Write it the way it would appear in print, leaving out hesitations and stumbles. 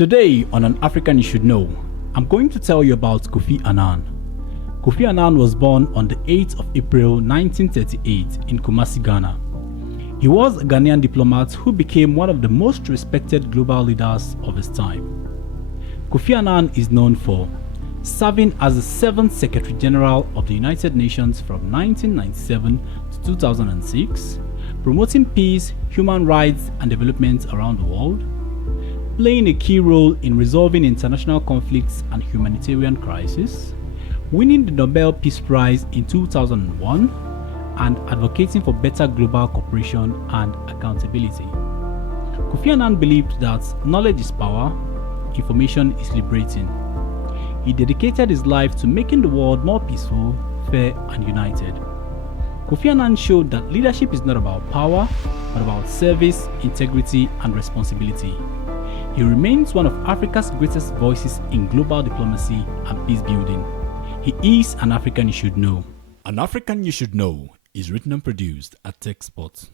Today on An African You Should Know, I'm going to tell you about Kofi Annan. Kofi Annan was born on the 8th of April 1938 in Kumasi, Ghana. He was a Ghanaian diplomat who became one of the most respected global leaders of his time. Kofi Annan is known for serving as the 7th Secretary General of the United Nations from 1997 to 2006, promoting peace, human rights and development around the world, playing a key role in resolving international conflicts and humanitarian crises, winning the Nobel Peace Prize in 2001, and advocating for better global cooperation and accountability. Kofi Annan believed that knowledge is power, information is liberating. He dedicated his life to making the world more peaceful, fair, and united. Kofi Annan showed that leadership is not about power, but about service, integrity, and responsibility. He remains one of Africa's greatest voices in global diplomacy and peace building. He is an African you should know. An African You Should Know is written and produced at TechSpot.